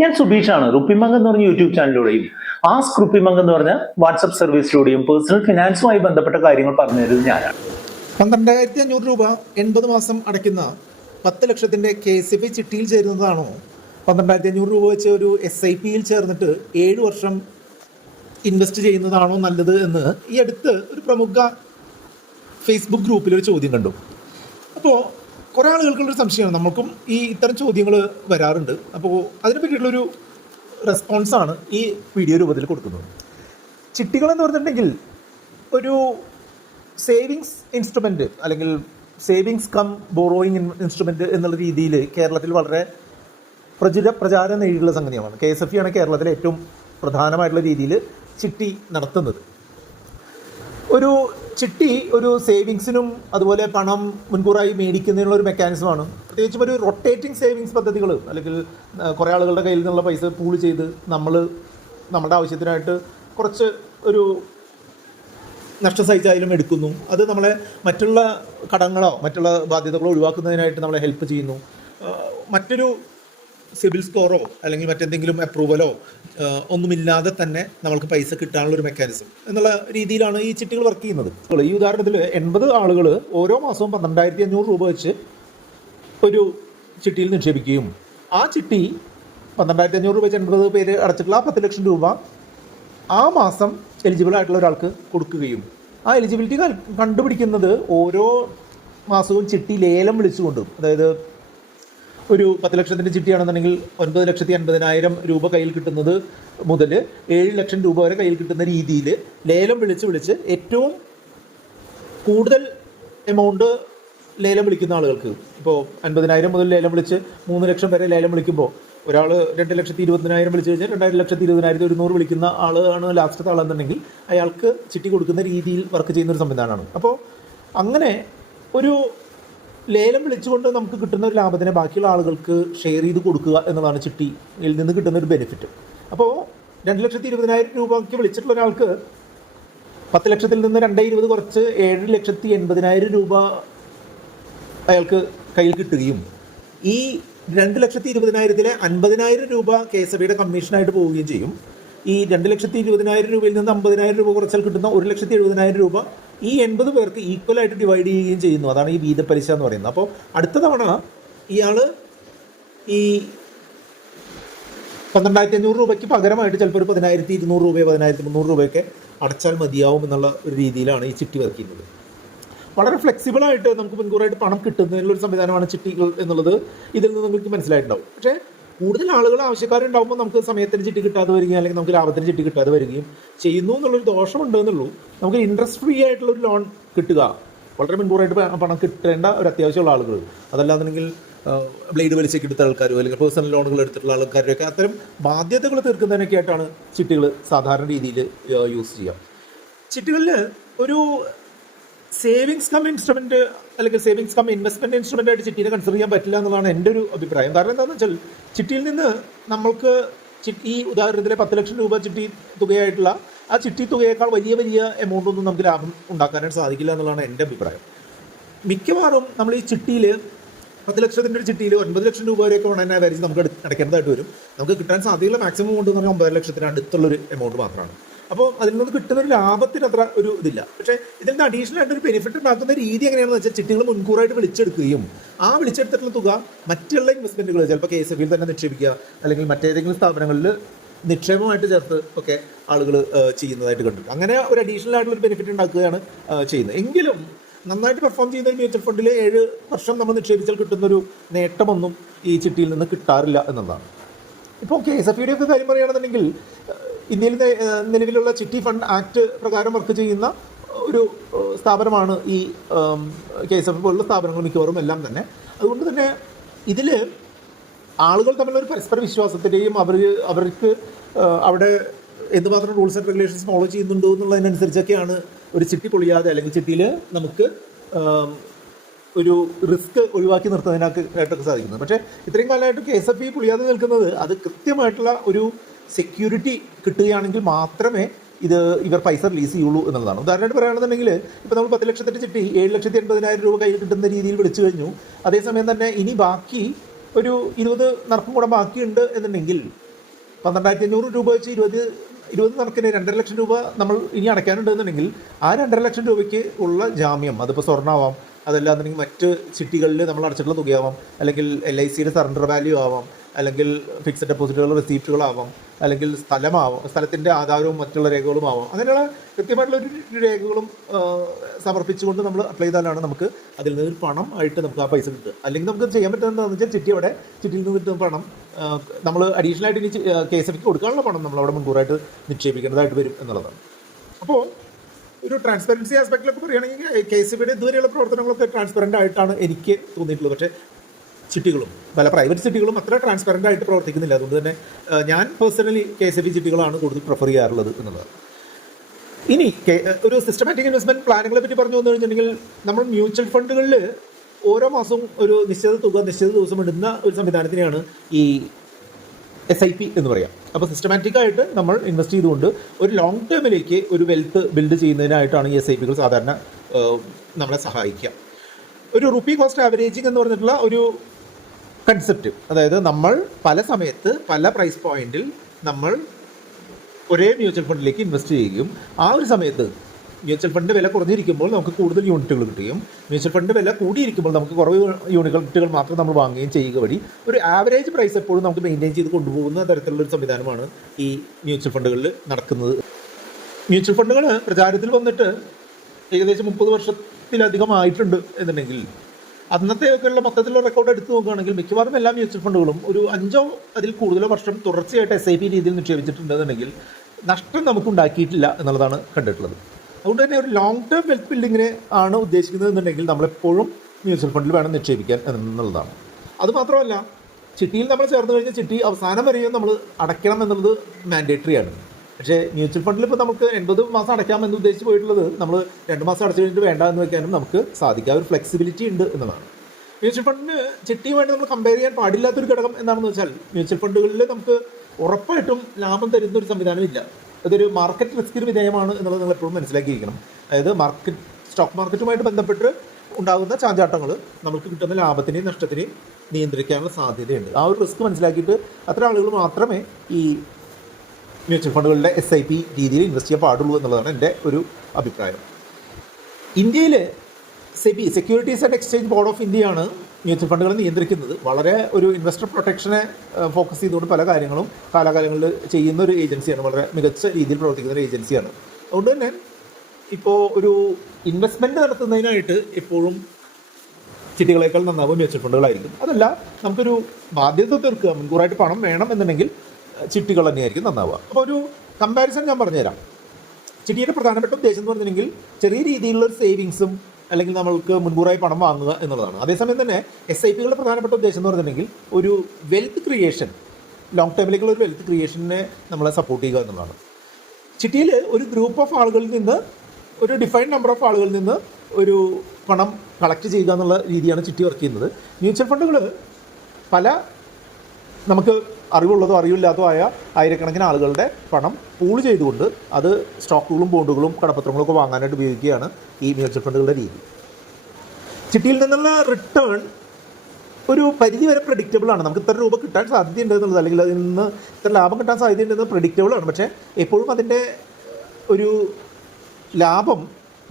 ഞാൻ സുബീഷാണ്. റുപ്പിമംഗ് എന്ന് പറഞ്ഞ യൂട്യൂബ് ചാനലിലൂടെയും ആസ്ക് റുപ്പിമംഗ് എന്ന് പറഞ്ഞ വാട്സ്ആപ്പ് സർവീസിലൂടെയും പേഴ്സണൽ ഫിനാൻസുമായി ബന്ധപ്പെട്ട കാര്യങ്ങൾ പറഞ്ഞു തരുന്നത് ഞാനാണ്. 12,500 രൂപ 80 മാസം അടയ്ക്കുന്ന 10 ലക്ഷത്തിൻ്റെ KSFI ചിട്ടിയിൽ ചേരുന്നതാണോ 12,500 രൂപ വെച്ച് ഒരു SIPയിൽ ചേർന്നിട്ട് 7 വർഷം ഇൻവെസ്റ്റ് ചെയ്യുന്നതാണോ നല്ലത് എന്ന് ഈ അടുത്ത് ഒരു പ്രമുഖ ഫേസ്ബുക്ക് ഗ്രൂപ്പിൽ ഒരു ചോദ്യം കണ്ടു. അപ്പോൾ കുറേ ആളുകൾക്കുള്ളൊരു സംശയമാണ്, നമുക്കും ഈ ഇത്തരം ചോദ്യങ്ങൾ വരാറുണ്ട്. അപ്പോൾ അതിനെ പറ്റിയിട്ടുള്ളൊരു റെസ്പോൺസാണ് ഈ വീഡിയോ രൂപത്തിൽ കൊടുക്കുന്നത്. ചിട്ടികളെന്ന് പറഞ്ഞിട്ടുണ്ടെങ്കിൽ ഒരു സേവിങ്സ് ഇൻസ്ട്രുമെൻറ്റ് അല്ലെങ്കിൽ സേവിങ്സ് കം ബോറോയിങ് ഇൻസ്ട്രുമെൻറ്റ് എന്നുള്ള രീതിയിൽ കേരളത്തിൽ വളരെ പ്രചാരം നേടിയിട്ടുള്ള സംഗതിയാണ്. KSFI ആണ് കേരളത്തിലെ ഏറ്റവും പ്രധാനമായിട്ടുള്ള രീതിയിൽ ചിട്ടി നടത്തുന്നത്. ഒരു ചിട്ടി ഒരു സേവിങ്സിനും അതുപോലെ പണം മുൻകൂറായി മേടിക്കുന്നതിനുള്ള ഒരു മെക്കാനിസമാണ്. പ്രത്യേകിച്ചും ഒരു റൊട്ടേറ്റിംഗ് സേവിങ്സ് പദ്ധതികൾ, അല്ലെങ്കിൽ കുറേ ആളുകളുടെ കയ്യിൽ നിന്നുള്ള പൈസ പൂൾ ചെയ്ത് നമ്മുടെ ആവശ്യത്തിനായിട്ട് കുറച്ച് ഒരു നഷ്ടം സഹിച്ചായാലും എടുക്കുന്നു. അത് നമ്മളെ മറ്റുള്ള കടങ്ങളോ മറ്റുള്ള ബാധ്യതകളോ ഒഴിവാക്കുന്നതിനായിട്ട് നമ്മളെ ഹെൽപ്പ് ചെയ്യുന്നു. മറ്റൊരു സിബിൽ സ്കോറോ അല്ലെങ്കിൽ മറ്റെന്തെങ്കിലും അപ്രൂവലോ ഒന്നുമില്ലാതെ തന്നെ നമ്മൾക്ക് പൈസ കിട്ടാനുള്ള ഒരു മെക്കാനിസം എന്നുള്ള രീതിയിലാണ് ഈ ചിട്ടികൾ വർക്ക് ചെയ്യുന്നത്. ഈ ഉദാഹരണത്തിൽ 80 ആളുകൾ ഓരോ മാസവും 12,500 രൂപ വെച്ച് ഒരു ചിട്ടിയിൽ നിക്ഷേപിക്കുകയും ആ ചിട്ടി 12,500 രൂപ വെച്ച് 80 പേര് അടച്ചിട്ടുള്ള ആ 10 ലക്ഷം രൂപ ആ മാസം എലിജിബിൾ ആയിട്ടുള്ള ഒരാൾക്ക് കൊടുക്കുകയും ആ എലിജിബിലിറ്റി കണ്ടുപിടിക്കുന്നത് ഓരോ മാസവും ചിട്ടി ലേലം വിളിച്ചുകൊണ്ടും, അതായത് ഒരു 10 ലക്ഷത്തിൻ്റെ ചിട്ടിയാണെന്നുണ്ടെങ്കിൽ 9,50,000 രൂപ കയ്യിൽ കിട്ടുന്നത് മുതൽ 7 ലക്ഷം രൂപ വരെ കയ്യിൽ കിട്ടുന്ന രീതിയിൽ ലേലം വിളിച്ച് ഏറ്റവും കൂടുതൽ എമൗണ്ട് ലേലം വിളിക്കുന്ന ആളുകൾക്ക്, ഇപ്പോൾ 50,000 മുതൽ ലേലം വിളിച്ച് 3 ലക്ഷം വരെ ലേലം വിളിക്കുമ്പോൾ ഒരാൾ 2,20,000 വിളിച്ച് കഴിഞ്ഞാൽ 2,20,100 വിളിക്കുന്ന ആളാണ് ലാസ്റ്റത്തെ ആളെന്നുണ്ടെങ്കിൽ അയാൾക്ക് ചിട്ടി കൊടുക്കുന്ന രീതിയിൽ വർക്ക് ചെയ്യുന്നൊരു സംവിധാനമാണ്. അപ്പോൾ അങ്ങനെ ഒരു ലേലം വിളിച്ചുകൊണ്ട് നമുക്ക് കിട്ടുന്ന ഒരു ലാഭത്തിനെ ബാക്കിയുള്ള ആളുകൾക്ക് ഷെയർ ചെയ്ത് കൊടുക്കുക എന്നതാണ് ചിട്ടിയിൽ നിന്ന് കിട്ടുന്ന ഒരു ബെനിഫിറ്റ്. അപ്പോൾ 2,20,000 രൂപയ്ക്ക് വിളിച്ചിട്ടുള്ള ഒരാൾക്ക് 10 ലക്ഷത്തിൽ നിന്ന് 2,20,000 കുറച്ച് 7,80,000 രൂപ അയാൾക്ക് കയ്യിൽ കിട്ടുകയും ഈ 2,20,000-ലെ 50,000 രൂപ KSFIയുടെ കമ്മീഷനായിട്ട് പോവുകയും ചെയ്യും. ഈ 2,20,000 രൂപയിൽ നിന്ന് 50,000 രൂപ കുറച്ചാൽ കിട്ടുന്ന 1,70,000 രൂപ ഈ 80 പേർക്ക് ഈക്വലായിട്ട് ഡിവൈഡ് ചെയ്യുകയും ചെയ്യുന്നു. അതാണ് ഈ വീതപ്പലിശ എന്ന് പറയുന്നത്. അപ്പോൾ അടുത്ത തവണ ഇയാൾ ഈ 12,500 രൂപയ്ക്ക് പകരമായിട്ട് ചിലപ്പോൾ ഒരു 10,200 രൂപയോ 10,300 രൂപയൊക്കെ അടച്ചാൽ മതിയാവും എന്നുള്ള ഒരു രീതിയിലാണ് ഈ ചിട്ടി വർക്ക് ചെയ്യുന്നത്. വളരെ ഫ്ലെക്സിബിളായിട്ട് നമുക്ക് മുൻകൂറായിട്ട് പണം കിട്ടുന്നതിനുള്ളൊരു സംവിധാനമാണ് ചിട്ടികൾ എന്നുള്ളത് ഇതിൽ നിന്ന് നിങ്ങൾക്ക് മനസ്സിലായിട്ടുണ്ടാവും. പക്ഷേ കൂടുതൽ ആളുകൾ ആവശ്യക്കാരുണ്ടാകുമ്പോൾ നമുക്ക് സമയത്തിന് ചിട്ടി കിട്ടാതെ വരികയും അല്ലെങ്കിൽ നമുക്ക് ലാഭത്തിന് ചിട്ടി കിട്ടാതെ വരികയും ചെയ്യുന്നു എന്നുള്ളൊരു ദോഷമുണ്ട് എന്നുള്ളൂ. നമുക്ക് ഇൻട്രസ്റ്റ് ഫ്രീ ആയിട്ടുള്ളൊരു ലോൺ കിട്ടുക, വളരെ മുൻകൂറായിട്ട് പണം കിട്ടേണ്ട ഒരു അത്യാവശ്യമുള്ള ആളുകൾ, അതല്ലാന്നുണ്ടെങ്കിൽ ബ്ലേഡ് പലിശയ്ക്ക് എടുത്ത ആൾക്കാരോ അല്ലെങ്കിൽ പേഴ്സണൽ ലോണുകൾ എടുത്തിട്ടുള്ള ആൾക്കാരൊക്കെ അത്തരം ബാധ്യതകൾ തീർക്കുന്നതിനൊക്കെ ആയിട്ടാണ് ചിട്ടികൾ സാധാരണ രീതിയിൽ യൂസ് ചെയ്യുക. ചിട്ടികളിൽ ഒരു സേവിങ്സ് കം ഇൻസ്ട്രുമെൻറ്റ് അല്ലെങ്കിൽ സേവിങ്സ് കം ഇൻവെസ്റ്റ്മെൻറ്റ് ഇൻസ്ട്രുമെൻ്റ് ആയിട്ട് ചിട്ടീനെ കൺസിഡർ ചെയ്യാൻ പറ്റില്ല എന്നുള്ളതാണ് എൻ്റെ ഒരു അഭിപ്രായം. കാരണം എന്താണെന്ന് വെച്ചാൽ ചിട്ടിയിൽ നിന്ന് നമ്മൾക്ക് ഈ ഉദാഹരണത്തിലെ 10 ലക്ഷം രൂപ ചിട്ടി തുകയായിട്ടുള്ള ആ ചിട്ടി തുകയേക്കാൾ വലിയ എമൗണ്ട് ഒന്നും നമുക്ക് ലാഭം ഉണ്ടാക്കാനായിട്ട് സാധിക്കില്ല എന്നുള്ളതാണ് എൻ്റെ അഭിപ്രായം. മിക്കവാറും നമ്മൾ ഈ ചിട്ടിയിൽ 10 ലക്ഷത്തിൻ്റെ ഒരു ചിട്ടിയിൽ 9 ലക്ഷം രൂപ വരെയൊക്കെ വേണമെങ്കിൽ ആവറേജ് നമുക്ക് അടയ്ക്കേണ്ടതായിട്ട് വരും. നമുക്ക് കിട്ടാൻ സാധ്യതയുള്ള മാക്സിമം എമൗണ്ട് എന്ന് പറഞ്ഞാൽ 9 ലക്ഷത്തിന് അടുത്തുള്ളൊരു എമൗണ്ട് മാത്രമാണ്. അപ്പോൾ അതിൽ നിന്ന് കിട്ടുന്ന ഒരു ലാഭത്തിന് അത്ര ഒരു ഇതില്ല. പക്ഷേ ഇതിൽ നിന്ന് അഡീഷണൽ ആയിട്ട് ഒരു ബെനിഫിറ്റ് ഉണ്ടാക്കുന്ന രീതി എങ്ങനെയാണെന്ന് വെച്ചാൽ ചിട്ടികൾ മുൻകൂറായിട്ട് വിളിച്ചെടുക്കുകയും ആ വിളിച്ചെടുത്തിട്ടുള്ള തുക മറ്റുള്ള ഇൻവെസ്റ്റ്മെൻറ്റുകൾ ചിലപ്പോൾ KSFIയിൽ തന്നെ നിക്ഷേപിക്കുക അല്ലെങ്കിൽ മറ്റേതെങ്കിലും സ്ഥാപനങ്ങളിൽ നിക്ഷേപമായിട്ട് ചേർത്ത് ഒക്കെ ആളുകൾ ചെയ്യുന്നതായിട്ട് കണ്ടു. അങ്ങനെ ഒരു അഡീഷണൽ ആയിട്ടുള്ള ഒരു ബെനിഫിറ്റ് ഉണ്ടാക്കുകയാണ് ചെയ്യുന്നത്. എങ്കിലും നന്നായിട്ട് പെർഫോം ചെയ്യുന്ന ഒരു മ്യൂച്വൽ ഫണ്ടിൽ 7 വർഷം നമ്മൾ നിക്ഷേപിച്ചാൽ കിട്ടുന്നൊരു നേട്ടമൊന്നും ഈ ചിട്ടിയിൽ നിന്ന് കിട്ടാറില്ല എന്നുള്ളതാണ്. ഇപ്പോൾ KSFIയുടെ ഒക്കെ കാര്യം പറയുകയാണെന്നുണ്ടെങ്കിൽ ഇന്ത്യയിൽ നിലവിലുള്ള ചിട്ടി ഫണ്ട് ആക്ട് പ്രകാരം വർക്ക് ചെയ്യുന്ന ഒരു സ്ഥാപനമാണ് ഈ KSFI പോലുള്ള സ്ഥാപനങ്ങൾ മിക്കവാറും എല്ലാം തന്നെ. അതുകൊണ്ട് തന്നെ ഇതിൽ ആളുകൾ തമ്മിലൊരു പരസ്പര വിശ്വാസത്തിൻ്റെയും അവർക്ക് അവിടെ എന്തുമാത്രം റൂൾസ് ആൻഡ് റെഗുലേഷൻസ് ഫോളോ ചെയ്യുന്നുണ്ടോ എന്നുള്ളതിനനുസരിച്ചൊക്കെയാണ് ഒരു ചിട്ടി പൊളിയാതെ അല്ലെങ്കിൽ ചിട്ടിയിൽ നമുക്ക് ഒരു റിസ്ക് ഒഴിവാക്കി നിർത്തുന്നതിനായിട്ടൊക്കെ സാധിക്കുന്നത്. പക്ഷേ ഇത്രയും കാലമായിട്ട് KSFI പൊളിയാതെ നിൽക്കുന്നത് അത് കൃത്യമായിട്ടുള്ള ഒരു സെക്യൂരിറ്റി കിട്ടുകയാണെങ്കിൽ മാത്രമേ ഇവർ പൈസ റിലീസ് ചെയ്യുള്ളൂ എന്നുള്ളതാണ്. ഉദാഹരണമായിട്ട് പറയുകയാണെന്നുണ്ടെങ്കിൽ ഇപ്പോൾ നമ്മൾ 10 ലക്ഷത്തിൻ്റെ ചിട്ടി 7,80,000 രൂപ കയ്യിൽ കിട്ടുന്ന രീതിയിൽ വിളിച്ചു കഴിഞ്ഞു. അതേസമയം തന്നെ ഇനി ബാക്കി ഒരു 20 നറുക്കും കൂടെ ബാക്കിയുണ്ട് എന്നുണ്ടെങ്കിൽ 12,500 രൂപ വെച്ച് 20 കണക്കിന് 2.5 ലക്ഷം രൂപ നമ്മൾ ഇനി അടയ്ക്കാനുണ്ടെന്നുണ്ടെങ്കിൽ ആ 2.5 ലക്ഷം രൂപയ്ക്ക് ഉള്ള ജാമ്യം, അതിപ്പോൾ സ്വർണ്ണമാവാം, അതല്ലാന്നുണ്ടെങ്കിൽ മറ്റ് ചിട്ടികളിൽ നമ്മൾ അടച്ചിട്ടുള്ള തുകയാവാം, അല്ലെങ്കിൽ LICയുടെ സറണ്ടർ വാല്യൂ ആവാം, അല്ലെങ്കിൽ ഫിക്സഡ് ഡെപ്പോസിറ്റുകളുടെ റെസീപ്റ്റുകളാവാം, അല്ലെങ്കിൽ സ്ഥലത്തിൻ്റെ ആധാരവും മറ്റുള്ള രേഖകളും ആവാം. അങ്ങനെയുള്ള കൃത്യമായിട്ടുള്ള ഒരു രേഖകളും സമർപ്പിച്ചുകൊണ്ട് നമ്മൾ അപ്ലൈ ചെയ്താലാണ് നമുക്ക് അതിൽ നിന്ന് പണം ആയിട്ട് നമുക്ക് ആ പൈസ കിട്ടുക. അല്ലെങ്കിൽ നമുക്ക് ചെയ്യാൻ പറ്റുന്നത് എന്താണെന്ന് വെച്ചാൽ ചിട്ടിയിൽ നിന്ന് കിട്ടുന്ന പണം നമ്മൾ അഡീഷണൽ ആയിട്ട് ഇനി KSFക്ക് കൊടുക്കാനുള്ള പണം നമ്മൾ അവിടെ മുൻകൂറായിട്ട് നിക്ഷേപിക്കേണ്ടതായിട്ട് വരും എന്നുള്ളതാണ്. അപ്പോൾ ഒരു ട്രാൻസ്പെറൻസി ആസ്പെക്റ്റിലൊക്കെ പറയുകയാണെങ്കിൽ KSFയുടെ ഇതുവരെയുള്ള പ്രവർത്തനങ്ങളൊക്കെ ട്രാൻസ്പെറൻ്റ് ആയിട്ടാണ് എനിക്ക് തോന്നിയിട്ടുള്ളത്. പക്ഷേ ചിട്ടികളും പല പ്രൈവറ്റ് ചിട്ടികളും അത്ര ട്രാൻസ്പെറൻ്റ് ആയിട്ട് പ്രവർത്തിക്കുന്നില്ല. അതുകൊണ്ട് തന്നെ ഞാൻ പേഴ്സണലി KSF ചിട്ടികളാണ് കൂടുതൽ പ്രിഫർ ചെയ്യാറുള്ളത് എന്നുള്ളത്. ഇനി ഒരു സിസ്റ്റമാറ്റിക് ഇൻവെസ്റ്റ്മെൻറ്റ് പ്ലാനുകളെ പറ്റി പറഞ്ഞു വന്നു കഴിഞ്ഞിട്ടുണ്ടെങ്കിൽ, നമ്മൾ മ്യൂച്വൽ ഫണ്ടുകളിൽ ഓരോ മാസവും ഒരു നിശ്ചിത തുക നിശ്ചിത ദിവസം ഇടുന്ന ഒരു സംവിധാനത്തിനെയാണ് ഈ SIP എന്ന് പറയാം. അപ്പോൾ സിസ്റ്റമാറ്റിക്കായിട്ട് നമ്മൾ ഇൻവെസ്റ്റ് ചെയ്തുകൊണ്ട് ഒരു ലോങ് ടേമിലേക്ക് ഒരു വെൽത്ത് ബിൽഡ് ചെയ്യുന്നതിനായിട്ടാണ് ഈ SIPകൾ സാധാരണ നമ്മളെ സഹായിക്കുക. ഒരു റുപ്പി കോസ്റ്റ് ആവറേജിങ് എന്ന് പറഞ്ഞിട്ടുള്ള ഒരു കൺസെപ്റ്റ്, അതായത് നമ്മൾ പല സമയത്ത് പല പ്രൈസ് പോയിന്റിൽ നമ്മൾ ഒരേ മ്യൂച്വൽ ഫണ്ടിലേക്ക് ഇൻവെസ്റ്റ് ചെയ്യുകയും ആ ഒരു സമയത്ത് മ്യൂച്വൽ ഫണ്ട് വില കുറഞ്ഞിരിക്കുമ്പോൾ നമുക്ക് കൂടുതൽ യൂണിറ്റുകൾ കിട്ടുകയും മ്യൂച്വൽ ഫണ്ട് വില കൂടിയിരിക്കുമ്പോൾ നമുക്ക് കുറവ് യൂണിറ്റുകൾ മാത്രം നമ്മൾ വാങ്ങുകയും ചെയ്യുക വഴി ഒരു ആവറേജ് പ്രൈസ് എപ്പോഴും നമുക്ക് മെയിൻറ്റെയിൻ ചെയ്ത് കൊണ്ടുപോകുന്ന തരത്തിലുള്ളൊരു സംവിധാനമാണ് ഈ മ്യൂച്വൽ ഫണ്ടുകളിൽ നടക്കുന്നത്. മ്യൂച്വൽ ഫണ്ടുകൾ പ്രചാരത്തിൽ വന്നിട്ട് ഏകദേശം 30 വർഷത്തിലധികമായിട്ടുണ്ട് എന്നുണ്ടെങ്കിൽ അന്നത്തെയൊക്കെയുള്ള മൊത്തത്തിലുള്ള റെക്കോർഡ് എടുത്ത് നോക്കുകയാണെങ്കിൽ മിക്കവാറും എല്ലാ മ്യൂച്വൽ ഫണ്ടുകളും ഒരു 5 അതിൽ കൂടുതലോ വർഷം തുടർച്ചയായിട്ട് SIP രീതിയിൽ നിക്ഷേപിച്ചിട്ടുണ്ടെന്നുണ്ടെങ്കിൽ നഷ്ടം നമുക്ക് ഉണ്ടാക്കിയിട്ടില്ല എന്നുള്ളതാണ് കണ്ടിട്ടുള്ളത്. അതുകൊണ്ട് തന്നെ ഒരു ലോങ് ടേം വെൽത്ത് ബിൽഡിങ്ങിനെ ആണ് ഉദ്ദേശിക്കുന്നത് എന്നുണ്ടെങ്കിൽ നമ്മളെപ്പോഴും മ്യൂച്വൽ ഫണ്ടിൽ വേണം നിക്ഷേപിക്കാൻ എന്നുള്ളതാണ്. അതുമാത്രമല്ല, ചിട്ടിയിൽ നമ്മൾ ചേർന്ന് കഴിഞ്ഞാൽ ചിട്ടി അവസാനം വരെയും നമ്മൾ അടയ്ക്കണം എന്നുള്ളത് മാൻഡേറ്ററി ആണ്. പക്ഷേ മ്യൂച്വൽ ഫണ്ടിൽ ഇപ്പോൾ നമുക്ക് 80 മാസം അടയ്ക്കാമെന്ന് ഉദ്ദേശിച്ച് പോയിട്ടുള്ളത് നമ്മൾ 2 മാസം അടച്ചു കഴിഞ്ഞിട്ട് വേണ്ട എന്ന് വെക്കാനും നമുക്ക് സാധിക്കാം. ഒരു ഫ്ലെക്സിബിലിറ്റി ഉണ്ട് എന്നതാണ്. മ്യൂച്വൽ ഫണ്ടിന് ചിട്ടിയുമായിട്ട് നമ്മൾ കമ്പയർ ചെയ്യാൻ പാടില്ലാത്തൊരു ഘടകം എന്താണെന്ന് വെച്ചാൽ, മ്യൂച്വൽ ഫണ്ടുകളിൽ നമുക്ക് ഉറപ്പായിട്ടും ലാഭം തരുന്ന ഒരു സംവിധാനമില്ല. അതൊരു മാർക്കറ്റ് റിസ്കിന് വിധേയമാണ് എന്നുള്ളത് നിങ്ങൾ എപ്പോഴും മനസ്സിലാക്കിയിരിക്കണം. അതായത് സ്റ്റോക്ക് മാർക്കറ്റുമായിട്ട് ബന്ധപ്പെട്ട് ഉണ്ടാകുന്ന ചാഞ്ചാട്ടങ്ങൾ നമുക്ക് കിട്ടുന്ന ലാഭത്തിനെയും നഷ്ടത്തിനെയും നിയന്ത്രിക്കാനുള്ള സാധ്യതയുണ്ട്. ആ ഒരു റിസ്ക് മനസ്സിലാക്കിയിട്ട് അത്ര ആളുകൾ മാത്രമേ ഈ മ്യൂച്വൽ ഫണ്ടുകളുടെ SIP രീതിയിൽ ഇൻവെസ്റ്റ് ചെയ്യാൻ പാടുള്ളൂ എന്നുള്ളതാണ് എൻ്റെ ഒരു അഭിപ്രായം. ഇന്ത്യയിൽ SEBI, securities and exchange board of ഇന്ത്യയാണ് മ്യൂച്വൽ ഫണ്ടുകളെ നിയന്ത്രിക്കുന്നത്. വളരെ ഒരു ഇൻവെസ്റ്റർ പ്രൊട്ടക്ഷനെ ഫോക്കസ് ചെയ്തുകൊണ്ട് പല കാര്യങ്ങളും കാലാകാലങ്ങളിൽ ചെയ്യുന്ന ഒരു ഏജൻസിയാണ്. വളരെ മികച്ച രീതിയിൽ പ്രവർത്തിക്കുന്ന ഒരു ഏജൻസിയാണ്. അതുകൊണ്ട് തന്നെ ഇപ്പോൾ ഒരു ഇൻവെസ്റ്റ്മെൻറ്റ് നടത്തുന്നതിനായിട്ട് എപ്പോഴും ചിട്ടികളേക്കാൾ നന്നാവും മ്യൂച്വൽ ഫണ്ടുകളായിരിക്കും. അതല്ല, നമുക്കൊരു ബാധ്യത തീർക്കുക, മുൻകൂറായിട്ട് പണം വേണം എന്നുണ്ടെങ്കിൽ ചിട്ടികൾ തന്നെയായിരിക്കും നന്നാവുക. അപ്പോൾ ഒരു കമ്പാരിസൺ ഞാൻ പറഞ്ഞുതരാം. ചിട്ടിയുടെ പ്രധാനപ്പെട്ട ഉദ്ദേശം എന്ന് പറഞ്ഞിട്ടുണ്ടെങ്കിൽ ചെറിയ രീതിയിലുള്ള ഒരു സേവിങ്സും അല്ലെങ്കിൽ നമ്മൾക്ക് മുൻകൂറായി പണം വാങ്ങുക എന്നുള്ളതാണ്. അതേസമയം തന്നെ SIPകളുടെ പ്രധാനപ്പെട്ട ഉദ്ദേശം എന്ന് പറഞ്ഞിട്ടുണ്ടെങ്കിൽ ഒരു വെൽത്ത് ക്രിയേഷൻ, ലോങ് ടൈമിലേക്കുള്ള ഒരു വെൽത്ത് ക്രിയേഷനെ നമ്മളെ സപ്പോർട്ട് ചെയ്യുക എന്നുള്ളതാണ്. ചിട്ടിയിൽ ഒരു ഗ്രൂപ്പ് ഓഫ് ആളുകളിൽ നിന്ന്, ഒരു ഡിഫൈൻഡ് നമ്പർ ഓഫ് ആളുകളിൽ നിന്ന് ഒരു പണം കളക്ട് ചെയ്യുക എന്നുള്ള രീതിയാണ് ചിട്ടി വർക്ക് ചെയ്യുന്നത്. മ്യൂച്വൽ ഫണ്ടുകൾ പല നമുക്ക് അറിവുള്ളതോ അറിവില്ലാത്തോ ആയ ആയിരക്കണക്കിന് ആളുകളുടെ പണം പൂൾ ചെയ്തുകൊണ്ട് അത് സ്റ്റോക്കുകളും ബോണ്ടുകളും കടപ്പത്രങ്ങളും ഒക്കെ വാങ്ങാനായിട്ട് ഉപയോഗിക്കുകയാണ് ഈ മ്യൂച്വൽ ഫണ്ടുകളുടെ രീതി. ചിട്ടിയിൽ നിന്നുള്ള റിട്ടേൺ ഒരു പരിധി വരെ പ്രഡിക്റ്റബിൾ ആണ്. നമുക്ക് ഇത്ര രൂപ കിട്ടാൻ സാധ്യതയുണ്ട് എന്നുള്ളത്, അല്ലെങ്കിൽ അതിൽ നിന്ന് ഇത്ര ലാഭം കിട്ടാൻ സാധ്യതയുണ്ടെന്ന് പ്രഡിക്റ്റബിൾ ആണ്. പക്ഷേ എപ്പോഴും അതിൻ്റെ ഒരു ലാഭം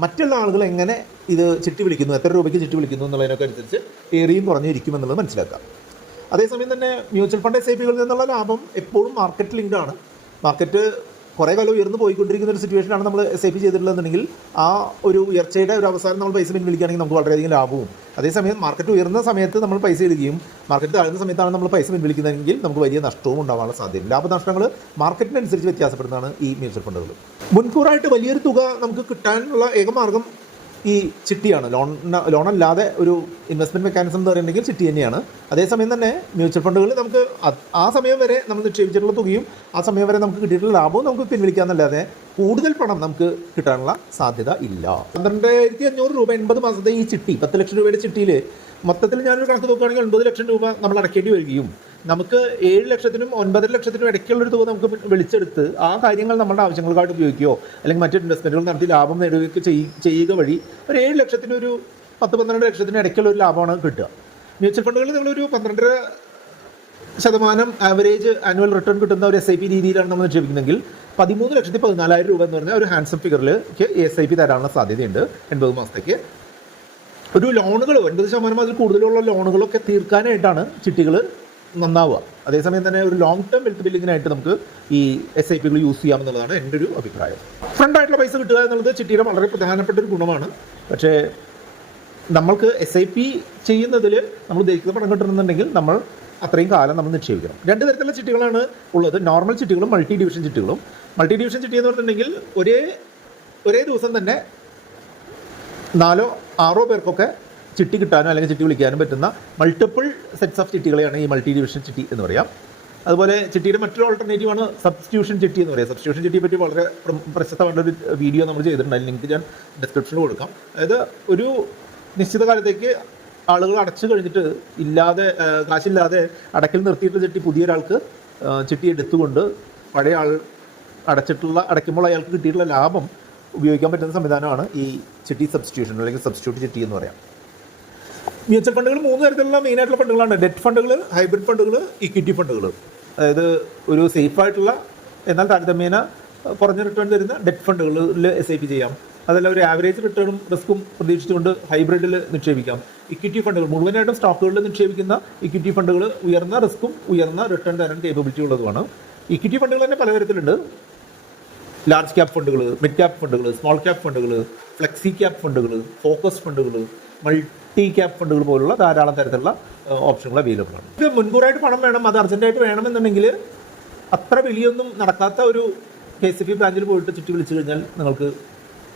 മറ്റുള്ള ആളുകൾ എങ്ങനെ ഇത് ചിട്ടി വിളിക്കുന്നു, എത്ര രൂപയ്ക്ക് ചിട്ടി വിളിക്കുന്നു എന്നുള്ളതിനൊക്കെ അനുസരിച്ച് ഏറിയും കുറഞ്ഞിരിക്കും എന്നുള്ളത് മനസ്സിലാക്കാം. അതേസമയം തന്നെ മ്യൂച്വൽ ഫണ്ട് SIPകളിൽ നിന്നുള്ള ലാഭം എപ്പോഴും മാർക്കറ്റ് ലിങ്ക്ഡ് ആണ്. മാർക്കറ്റ് കുറേ കാലം ഉയർന്നു പോയിക്കൊണ്ടിരിക്കുന്ന ഒരു സിറ്റുവേഷനാണ് നമ്മൾ SIP ചെയ്തിട്ടുള്ളതെന്നുണ്ടെങ്കിൽ ആ ഒരു ഉയർച്ചയുടെ ഒരു അവസാനം നമ്മൾ പൈസ പിൻവലിക്കുകയാണെങ്കിൽ നമുക്ക് വളരെയധികം ലാഭവും. അതേസമയം മാർക്കറ്റ് ഉയർന്ന സമയത്ത് നമ്മൾ പൈസ ഇടുകയും മാർക്കറ്റ് താഴ്ന്ന സമയത്താണ് നമ്മൾ പൈസ പിൻവലിക്കുന്നതെങ്കിൽ നമുക്ക് വലിയ നഷ്ടവും ഉണ്ടാവാനുള്ള സാധ്യത. ലാഭനഷ്ടങ്ങൾ മാർക്കറ്റിനനുസരിച്ച് വ്യത്യാസപ്പെടുന്നതാണ് ഈ മ്യൂച്വൽ ഫണ്ടുകൾ. മുൻകൂറായിട്ട് വലിയൊരു തുക നമുക്ക് കിട്ടാനുള്ള ഏക മാർഗം ഈ ചിട്ടിയാണ്. ലോണല്ലാതെ ഒരു ഇൻവെസ്റ്റ്മെൻറ്റ് മെക്കാനിസം എന്ന് പറയുന്നുണ്ടെങ്കിൽ ചിട്ടി തന്നെയാണ്. അതേസമയം തന്നെ മ്യൂച്വൽ ഫണ്ടുകൾ നമുക്ക് ആ സമയം വരെ നമ്മൾ നിക്ഷേപിച്ചിട്ടുള്ള തുകയും ആ സമയം വരെ നമുക്ക് കിട്ടിയിട്ടുള്ള ലാഭവും നമുക്ക് പിൻവലിക്കാമെന്നല്ലാതെ കൂടുതൽ പണം നമുക്ക് കിട്ടാനുള്ള സാധ്യത ഇല്ല. 12,500 രൂപ 80 മാസത്തെ ഈ ചിട്ടി, 10 ലക്ഷം രൂപയുടെ ചിട്ടിയിൽ മൊത്തത്തിൽ ഞാനൊരു കണക്ക് നോക്കുകയാണെങ്കിൽ 9 ലക്ഷം രൂപ നമ്മൾ അടയ്ക്കേണ്ടി വരികയും നമുക്ക് 7 ലക്ഷത്തിനും 9 ലക്ഷത്തിനും ഇടയ്ക്കുള്ളൊരു തുക നമുക്ക് വിളിച്ചെടുത്ത് ആ കാര്യങ്ങൾ നമ്മുടെ ആവശ്യങ്ങൾക്കായിട്ട് ഉപയോഗിക്കുകയോ അല്ലെങ്കിൽ മറ്റു ഇൻവെസ്റ്റ്മെൻറ്റുകൾ നടത്തി ലാഭം നേടുകയൊക്കെ ചെയ്യുക വഴി ഒരു 7 ലക്ഷത്തിനൊരു 10-12 ലക്ഷത്തിന് ഇടയ്ക്കുള്ള ഒരു ലാഭമാണ് കിട്ടുക. മ്യൂച്വൽ ഫണ്ടുകളിൽ നമ്മളൊരു 12 ശതമാനം ആവറേജ് ആനുവൽ റിട്ടേൺ കിട്ടുന്ന ഒരു SIP രീതിയിലാണ് നമ്മൾ നിക്ഷേപിക്കുന്നതെങ്കിൽ 13,14,000 രൂപ എന്ന് പറഞ്ഞാൽ ഒരു ഹാൻഡ്സം ഫിഗറിൽ SIP തരാനുള്ള സാധ്യതയുണ്ട് 80 മാസത്തേക്ക്. ഒരു ലോണുകൾ 80% അതിൽ കൂടുതലുള്ള ലോണുകളൊക്കെ തീർക്കാനായിട്ടാണ് ചിട്ടികൾ നന്നാവുക. അതേസമയം തന്നെ ഒരു ലോങ് ടേം വെൽത്ത് ബിൽഡിങ്ങിനായിട്ട് നമുക്ക് ഈ SIPകൾ യൂസ് ചെയ്യാമെന്നുള്ളതാണ് എൻ്റെ ഒരു അഭിപ്രായം. ഫ്രണ്ട് ആയിട്ടുള്ള പൈസ കിട്ടുക എന്നുള്ളത് ചിട്ടിയുടെ വളരെ പ്രധാനപ്പെട്ട ഒരു ഗുണമാണ്. പക്ഷേ നമ്മൾക്ക് SIP ചെയ്യുന്നതിൽ നമ്മൾ ഉദ്ദേശിക്കുന്ന പണം കിട്ടണമെന്നുണ്ടെങ്കിൽ നമ്മൾ അത്രയും കാലം നമ്മൾ നിക്ഷേപിക്കണം. രണ്ട് തരത്തിലുള്ള ചിട്ടികളാണ് ഉള്ളത്, നോർമൽ ചിട്ടികളും മൾട്ടി ഡിവിഷൻ ചിട്ടികളും. മൾട്ടി ഡിവിഷൻ ചിട്ടി എന്ന് പറഞ്ഞിട്ടുണ്ടെങ്കിൽ ഒരേ ദിവസം തന്നെ 4-6 പേർക്കൊക്കെ ചിട്ടി കിട്ടാനോ അല്ലെങ്കിൽ ചിട്ടി വിളിക്കാനും പറ്റുന്ന മൾട്ടിപ്പിൾ സെറ്റ്സ് ഓഫ് ചിട്ടികളെയാണ് ഈ മൾട്ടി ഡിവിഷൻ ചിട്ടി എന്ന് പറയാം. അതുപോലെ ചിട്ടിയുടെ മറ്റൊരു ഓൾട്ടർനേറ്റീവാണ് സബ്സ്റ്റിറ്റ്യൂഷൻ ചിട്ടി എന്ന് പറയുക. സബ്സ്റ്റിറ്റ്യൂഷൻ ചിട്ടിയെ പറ്റി വളരെ പ്രശസ്തമായിട്ടൊരു വീഡിയോ നമ്മൾ ചെയ്തിട്ടുണ്ട്, അതിൽ ലിങ്ക് ഞാൻ ഡിസ്ക്രിപ്ഷനിൽ കൊടുക്കാം. അതായത് ഒരു നിശ്ചിത കാലത്തേക്ക് ആളുകൾ അടച്ചു കഴിഞ്ഞിട്ട് കാശില്ലാതെ അടക്കിൽ നിർത്തിയിട്ടുള്ള ചിട്ടി പുതിയൊരാൾക്ക് ചിട്ടി എടുത്തുകൊണ്ട് പഴയ ആൾ അടയ്ക്കുമ്പോൾ അയാൾക്ക് കിട്ടിയിട്ടുള്ള ലാഭം ഉപയോഗിക്കാൻ പറ്റുന്ന സംവിധാനമാണ് ഈ ചിട്ടി സബ്സ്റ്റിറ്റ്യൂഷൻ അല്ലെങ്കിൽ സബ്സ്റ്റിറ്റ്യൂട്ട് ചിട്ടി എന്ന് പറയാം. മ്യൂച്വൽ ഫണ്ടുകൾ 3 തരത്തിലുള്ള മെയിനായിട്ടുള്ള ഫണ്ടുകളാണ്: ഡെറ്റ് ഫണ്ടുകൾ, ഹൈബ്രിഡ് ഫണ്ടുകൾ, ഇക്വിറ്റി ഫണ്ടുകൾ. അതായത് ഒരു സേഫായിട്ടുള്ള എന്നാൽ താരതമ്യേന കുറഞ്ഞ റിട്ടേൺ തരുന്ന ഡെറ്റ് ഫണ്ടുകളിൽ SIP ചെയ്യാം. അതല്ല ഒരു ആവറേജ് റിട്ടേണും റിസ്ക്കും പ്രതീക്ഷിച്ചുകൊണ്ട് ഹൈബ്രിഡിൽ നിക്ഷേപിക്കാം. ഇക്വിറ്റി ഫണ്ടുകൾ മുഴുവനായിട്ടും സ്റ്റോക്കുകളിൽ നിക്ഷേപിക്കുന്ന ഇക്വിറ്റി ഫണ്ടുകൾ ഉയർന്ന റിസ്ക്കും ഉയർന്ന റിട്ടേൺ തരാൻ കേപ്പബിലിറ്റി ഉള്ളതുമാണ്. ഇക്വിറ്റി ഫണ്ടുകൾ തന്നെ പലതരത്തിലുണ്ട്: ലാർജ് ക്യാപ് ഫണ്ടുകൾ, മിഡ് ക്യാപ് ഫണ്ടുകൾ, സ്മോൾ ക്യാപ് ഫണ്ടുകൾ, ഫ്ലെക്സി ക്യാപ് ഫണ്ടുകൾ, ഫോക്കസ് ഫണ്ടുകൾ, മൾട്ടി ക്യാപ് ഫണ്ടുകൾ പോലുള്ള ധാരാളം തരത്തിലുള്ള ഓപ്ഷനുകൾ അവൈലബിൾ ആണ്. ഇത് മുൻകൂറായിട്ട് പണം വേണം, അത് അർജൻറ്റായിട്ട് വേണമെന്നുണ്ടെങ്കിൽ അത്ര വലിയൊന്നും നടക്കാത്ത ഒരു KCB ബ്രാഞ്ചിൽ പോയിട്ട് ചുറ്റി വിളിച്ചു കഴിഞ്ഞാൽ നിങ്ങൾക്ക്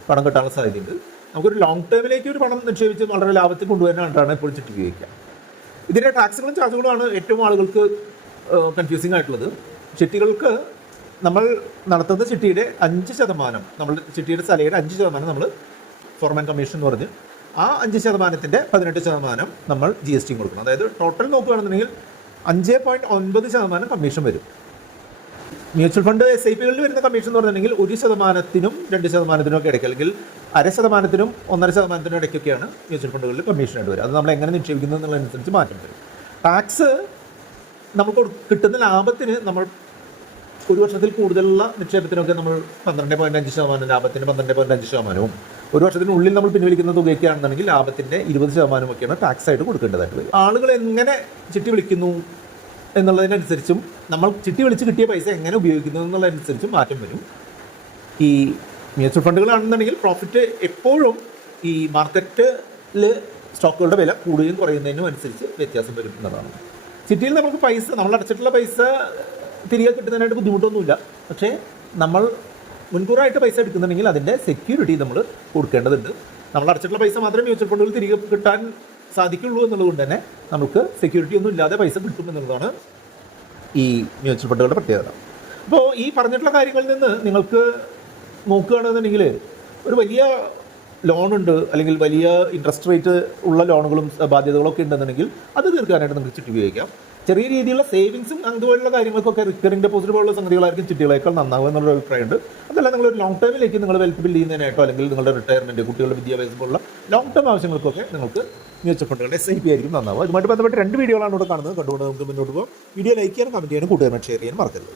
പണം കിട്ടാനുള്ള സാധ്യതയുണ്ട്. നമുക്കൊരു ലോങ് ടേമിലേക്ക് ഒരു പണം നിക്ഷേപിച്ച് വളരെ ലാഭത്തിൽ കൊണ്ടുവരാനായിട്ടാണ് ഇപ്പോൾ ചിട്ടി ഉപയോഗിക്കുക. ഇതിൻ്റെ ടാക്സുകളും ചാർജുകളുമാണ് ഏറ്റവും ആളുകൾക്ക് കൺഫ്യൂസിങ് ആയിട്ടുള്ളത്. ചിട്ടികൾക്ക് നമ്മൾ നടത്തുന്ന ചിട്ടിയുടെ 5%, നമ്മൾ ചിട്ടിയുടെ സലയുടെ 5% നമ്മൾ ഫോർമാൻ കമ്മീഷൻ എന്ന് പറഞ്ഞ് ആ 5%-ൻ്റെ 18% നമ്മൾ GST കൊടുക്കണം. അതായത് ടോട്ടൽ നോക്കുകയാണെന്നുണ്ടെങ്കിൽ 5.9% കമ്മീഷൻ വരും. മ്യൂച്വൽ ഫണ്ട് SIPകളിൽ വരുന്ന കമ്മീഷൻ എന്ന് പറഞ്ഞിട്ടുണ്ടെങ്കിൽ 1%-നും 2%-നും ഒക്കെ ഇടയ്ക്ക്, അല്ലെങ്കിൽ 0.5%-നും 1.5%-നും ഇടയ്ക്കൊക്കെയാണ് മ്യൂച്വൽ ഫണ്ടുകളിൽ കമ്മീഷനായിട്ട് വരും. അത് നമ്മൾ എങ്ങനെ നിക്ഷേപിക്കുന്നു എന്നുള്ളതനുസരിച്ച് മാറ്റം വരും. ടാക്സ് നമുക്ക് കിട്ടുന്ന ലാഭത്തിന് നമ്മൾ ഒരു വർഷത്തിൽ കൂടുതലുള്ള നിക്ഷേപത്തിനൊക്കെ നമ്മൾ 12.5%, ലാഭത്തിന് 12.5%, ഒരു വർഷത്തിനുള്ളിൽ നമ്മൾ പിൻവലിക്കുന്ന തുകയൊക്കെയാണെന്നുണ്ടെങ്കിൽ ലാഭത്തിൻ്റെ 20%-ഒക്കെയാണ് ടാക്സ് ആയിട്ട് കൊടുക്കേണ്ടതായിട്ടുള്ളത്. ആളുകൾ എങ്ങനെ ചിട്ടി വിളിക്കുന്നു എന്നുള്ളതിനനുസരിച്ചും നമ്മൾ ചിട്ടി വിളിച്ച് കിട്ടിയ പൈസ എങ്ങനെ ഉപയോഗിക്കുന്നു എന്നുള്ളതനുസരിച്ചും മാറ്റം വരും. ഈ മ്യൂച്വൽ ഫണ്ടുകളാണെന്നുണ്ടെങ്കിൽ പ്രോഫിറ്റ് എപ്പോഴും ഈ മാർക്കറ്റിൽ സ്റ്റോക്കുകളുടെ വില കൂടുകയും കുറയുന്നതിനും അനുസരിച്ച് വ്യത്യാസം വരും എന്നതാണ്. ചിട്ടിയിൽ നമുക്ക് നമ്മൾ അടച്ചിട്ടുള്ള പൈസ തിരികെ കിട്ടുന്നതിനായിട്ട് ബുദ്ധിമുട്ടൊന്നുമില്ല. പക്ഷേ നമ്മൾ മുൻകൂറായിട്ട് പൈസ എടുക്കുന്നുണ്ടെങ്കിൽ അതിൻ്റെ സെക്യൂരിറ്റി നമ്മൾ കൊടുക്കേണ്ടതുണ്ട്. നമ്മൾ അടച്ചിട്ടുള്ള പൈസ മാത്രമേ മ്യൂച്വൽ ഫണ്ടുകൾ തിരികെ കിട്ടാൻ സാധിക്കുള്ളൂ എന്നുള്ളതുകൊണ്ട് തന്നെ നമുക്ക് സെക്യൂരിറ്റി ഒന്നും ഇല്ലാതെ പൈസ കിട്ടും എന്നുള്ളതാണ് ഈ മ്യൂച്വൽ ഫണ്ടുകളുടെ പ്രത്യേകത. അപ്പോൾ ഈ പറഞ്ഞിട്ടുള്ള കാര്യങ്ങളിൽ നിന്ന് നിങ്ങൾക്ക് നോക്കുകയാണെന്നുണ്ടെങ്കിൽ ഒരു വലിയ ലോണുണ്ട്, അല്ലെങ്കിൽ വലിയ ഇൻട്രസ്റ്റ് റേറ്റ് ഉള്ള ലോണുകളും ബാധ്യതകളൊക്കെ ഉണ്ടെന്നുണ്ടെങ്കിൽ അത് തീർക്കാനായിട്ട് നിങ്ങൾക്ക് ചിട്ടി ഉപയോഗിക്കാം. ചെറിയ രീതിയിലുള്ള സേവിങ്സും അതുപോലുള്ള കാര്യങ്ങൾക്കൊക്കെ റിക്കറിംഗ് ഡെപ്പോസിറ്റ് പോലുള്ള സംഗതികളായിരിക്കും ചിട്ടികളേക്കാൾ നന്നാവുക എന്നുള്ള അഭിപ്രായമുണ്ട്. അതല്ല, നിങ്ങളൊരു ലോങ് ടേമിലേക്ക് നിങ്ങൾ വെൽത്ത് ബിൽഡ് ചെയ്യുന്നതിനായിട്ടോ അല്ലെങ്കിൽ നിങ്ങളുടെ റിട്ടയർമെൻറ്റ്, കുട്ടികളുടെ വിദ്യാഭ്യാസം പോലുള്ള ലോങ് ടേം ആവശ്യങ്ങൾക്കൊക്കെ നിങ്ങൾക്ക് മ്യൂച്വൽ ഫണ്ടുകളുടെ SIP ആയിരിക്കും നന്നാവുക. അതുമായിട്ട് ബന്ധപ്പെട്ട് 2 വീഡിയോകളാണ് ഇവിടെ കാണുന്നത്. കണ്ടുകൊണ്ട് നമുക്ക് മുന്നോട്ട് പോകാം. വീഡിയോ ലൈക്ക് ചെയ്യാനും കമൻറ്റ് ചെയ്യാനും കൂട്ടുകാരുമായിട്ട് ഷെയർ ചെയ്യാനും മറക്കരുത്.